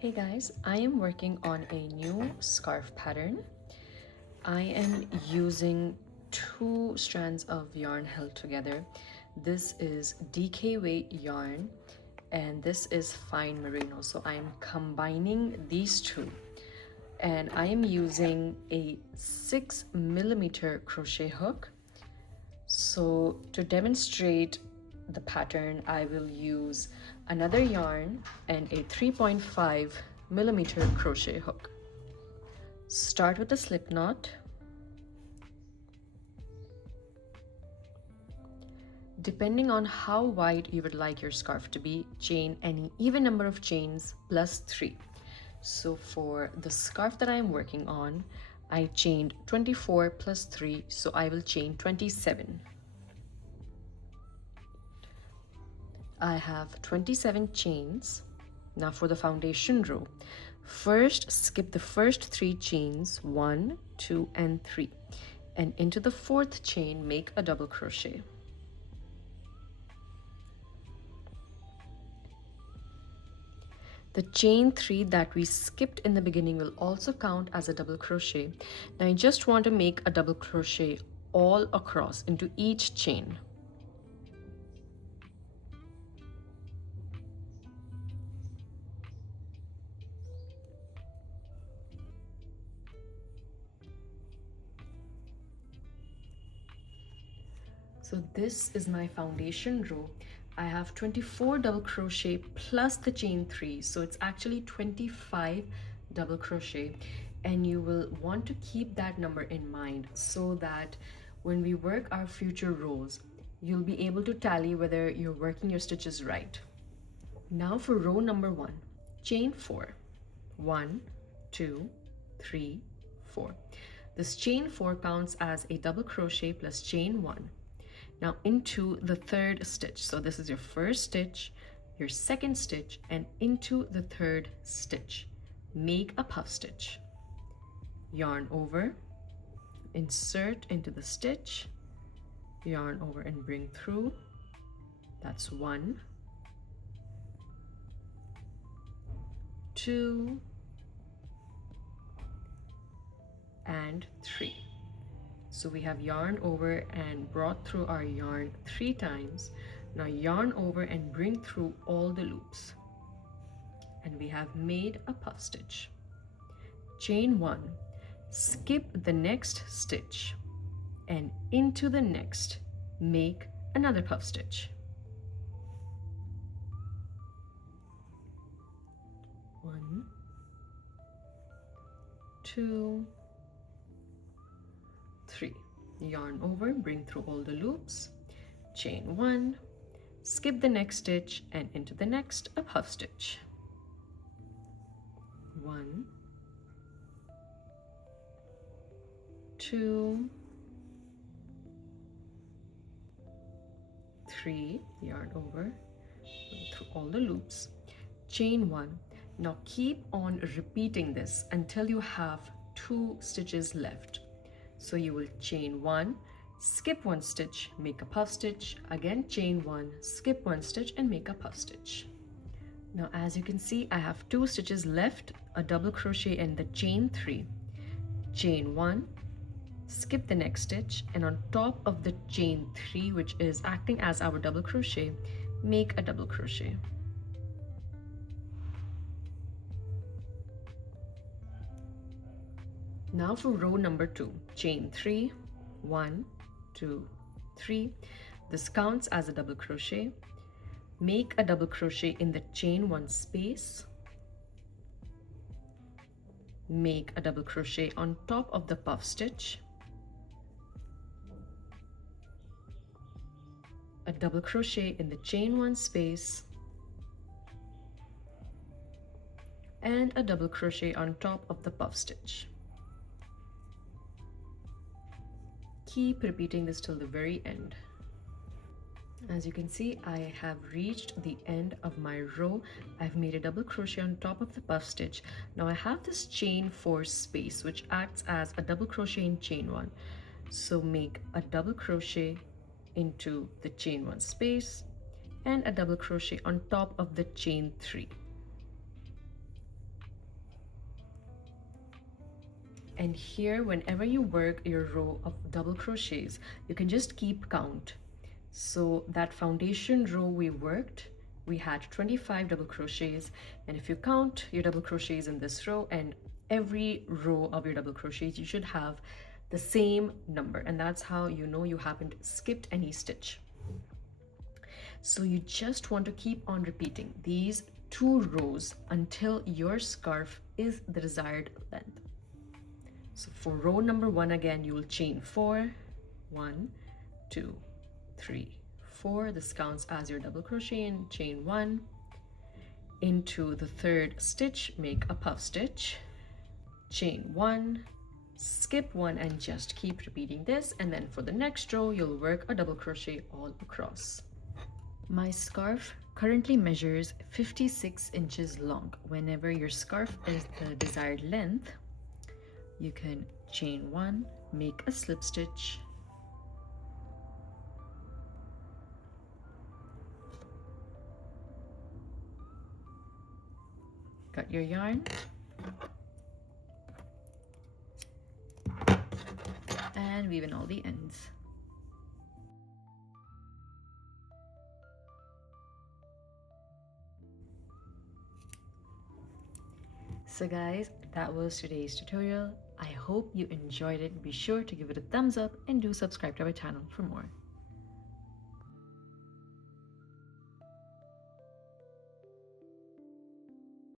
Hey guys, I am working on a new scarf pattern. I am using two strands of yarn held together. This is DK weight yarn and this is Fine Merino. So I'm combining these two and I am using a 6mm crochet hook. So to demonstrate the pattern, I will use another yarn and a 3.5mm crochet hook. Start with a slip knot. Depending on how wide you would like your scarf to be, chain any even number of chains plus 3. So for the scarf that I am working on, I chained 24 plus 3, so I will chain 27. I have 27 chains. Now for the foundation row, first skip the first 3 chains, 1, 2, and 3, and into the 4th chain make a double crochet. The chain 3 that we skipped in the beginning will also count as a double crochet. Now I just want to make a double crochet all across into each chain. So this is my foundation row. I have 24 double crochet plus the chain 3, so it's actually 25 double crochet, and you will want to keep that number in mind so that when we work our future rows, you'll be able to tally whether you're working your stitches right. Now for row number 1, chain 4. 1, 2, 3, 4. This chain 4 counts as a double crochet plus chain 1. Now into the 3rd stitch. So this is your first stitch, your 2nd stitch, and into the 3rd stitch. Make a puff stitch. Yarn over, insert into the stitch, yarn over and bring through. That's 1, 2, and 3. So we have yarn over and brought through our yarn 3 times. Now yarn over and bring through all the loops. And we have made a puff stitch. Chain 1, skip the next stitch, and into the next, make another puff stitch. 1, 2, 3. Yarn over, bring through all the loops, chain 1, skip the next stitch, and into the next a puff stitch. 1, 2, 3. Yarn over, bring through all the loops, chain 1. Now keep on repeating this until you have 2 stitches left. So you will chain 1, skip 1 stitch, make a puff stitch, again chain 1, skip 1 stitch, and make a puff stitch. Now as you can see, I have 2 stitches left, a double crochet and the chain 3. Chain 1, skip the next stitch, and on top of the chain 3, which is acting as our double crochet, make a double crochet. Now for row number 2, chain 3, 1, 2, 3. This counts as a double crochet. Make a double crochet in the chain 1 space. Make a double crochet on top of the puff stitch. A double crochet in the chain 1 space. And a double crochet on top of the puff stitch. Keep repeating this till the very end. As you can see, I have reached the end of my row. I've made a double crochet on top of the puff stitch. Now I have this chain 4 space which acts as a double crochet in chain 1. So make a double crochet into the chain 1 space and a double crochet on top of the chain 3. And here, whenever you work your row of double crochets, you can just keep count. So that foundation row we worked, we had 25 double crochets, and if you count your double crochets in this row and every row of your double crochets, you should have the same number, and that's how you know you haven't skipped any stitch. So you just want to keep on repeating these 2 rows until your scarf is the desired length. So for row number 1, again, you will chain 4, 1, 2, 3, 4. This counts as your double crochet, and chain 1. Into the 3rd stitch, make a puff stitch, chain 1, skip 1, and just keep repeating this. And then for the next row, you'll work a double crochet all across. My scarf currently measures 56 inches long. Whenever your scarf is the desired length, you can chain 1, make a slip stitch, cut your yarn, and weave in all the ends. So guys, that was today's tutorial. I hope you enjoyed it. Be sure to give it a thumbs up and do subscribe to our channel for more.